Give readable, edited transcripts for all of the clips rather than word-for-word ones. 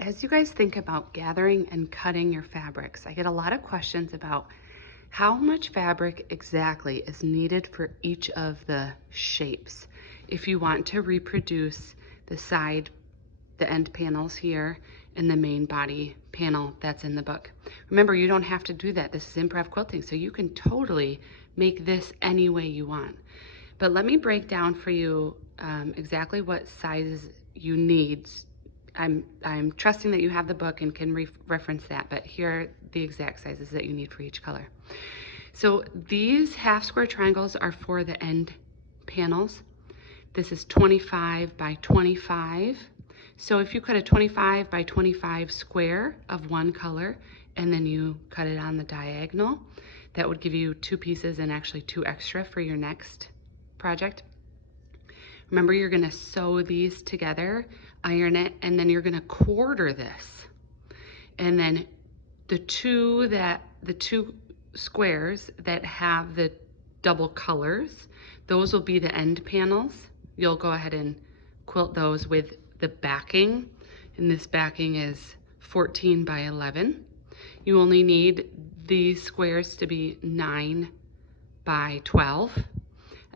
As you guys think about gathering and cutting your fabrics, I get a lot of questions about how much fabric exactly is needed for each of the shapes. If you want to reproduce the end panels here, and the main body panel that's in the book. Remember, you don't have to do that. This is improv quilting, so you can totally make this any way you want. But let me break down for you exactly what sizes you need. I'm trusting that you have the book and can reference that, but here are the exact sizes that you need for each color. So these half square triangles are for the end panels. This is 25 by 25. So if you cut a 25 by 25 square of one color and then you cut it on the diagonal, that would give you 2 pieces and actually 2 extra for your next project. Remember, you're gonna sew these together, iron it, and then you're gonna quarter this. And then the two squares that have the double colors, those will be the end panels. You'll go ahead and quilt those with the backing, and this backing is 14 by 11. You only need these squares to be 9 by 12,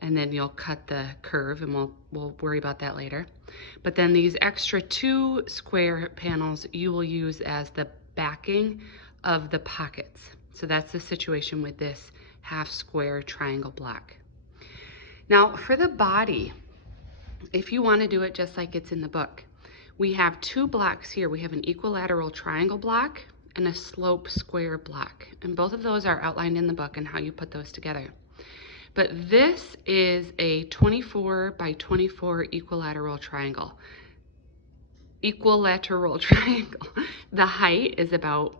and then you'll cut the curve, and we'll worry about that later. But then these extra 2 square panels you will use as the backing of the pockets. So that's the situation with this half square triangle block. Now for the body, if you want to do it just like it's in the book, we have 2 blocks here. We have an equilateral triangle block and a slope square block. And both of those are outlined in the book and how you put those together. But this is a 24 by 24 equilateral triangle. The height is about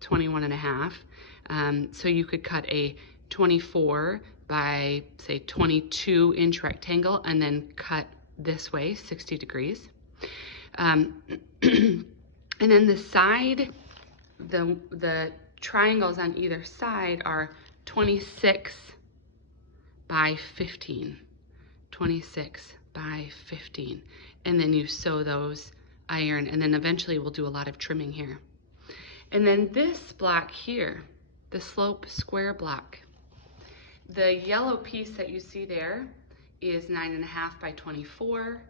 21.5. So you could cut a 24 by say 22 inch rectangle and then cut this way 60 degrees. And then the side, the triangles on either side are 26 by 15, 26 by 15. And then you sew those, iron, and then eventually we'll do a lot of trimming here. And then this block here, the slope square block, the yellow piece that you see there is 9.5 by 24.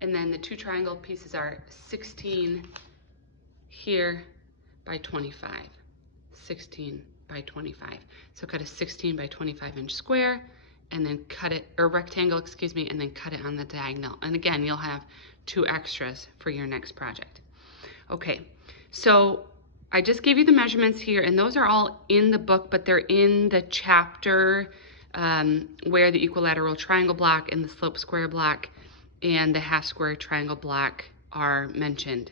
And then the 2 triangle pieces are 16 here by 25, 16 by 25. So cut a 16 by 25 inch square and then cut it, or rectangle, excuse me, and then cut it on the diagonal. And again, you'll have 2 extras for your next project. Okay, so I just gave you the measurements here, and those are all in the book, but they're in the chapter where the equilateral triangle block and the slope square block and the half square triangle block are mentioned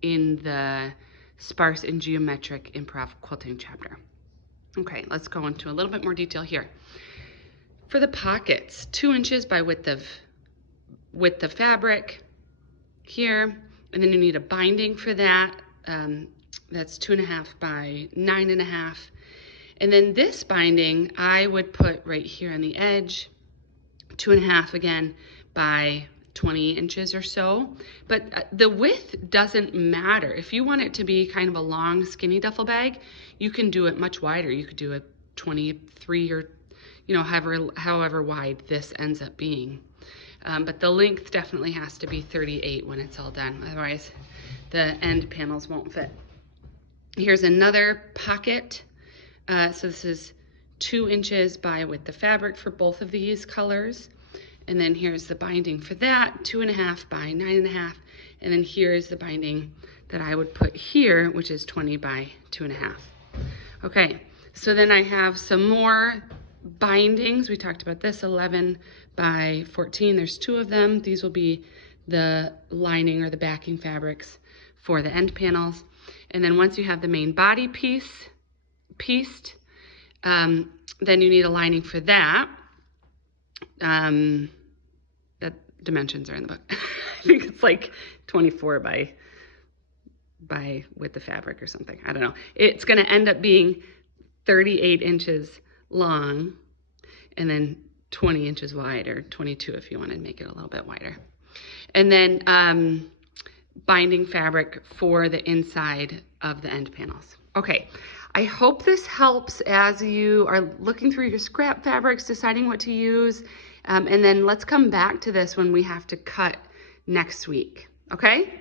in the sparse and geometric improv quilting chapter. Okay, let's go into a little bit more detail here. For the pockets, 2 inches by width of fabric here, and then you need a binding for that. That's 2.5 by 9.5. And then this binding I would put right here on the edge, 2.5 again by 20 inches or so. But the width doesn't matter. If you want it to be kind of a long, skinny duffel bag, you can do it much wider. You could do a 23 or, you know, however wide this ends up being. But the length definitely has to be 38 when it's all done. Otherwise, the end panels won't fit. Here's another pocket. So this is 2 inches by width of fabric for both of these colors. And then here's the binding for that, 2.5 by 9.5. And then here's the binding that I would put here, which is 20 by 2.5. Okay, so then I have some more bindings. We talked about this, 11 by 14. There's 2 of them. These will be the lining or the backing fabrics for the end panels. And then once you have the main body pieced, then you need a lining for that. That dimensions are in the book. I think it's like 24 by width of fabric or something. I don't know. It's going to end up being 38 inches long and then 20 inches wide, or 22 if you want to make it a little bit wider. And then binding fabric for the inside of the end panels. Okay, I hope this helps as you are looking through your scrap fabrics, deciding what to use, and then let's come back to this when we have to cut next week, okay?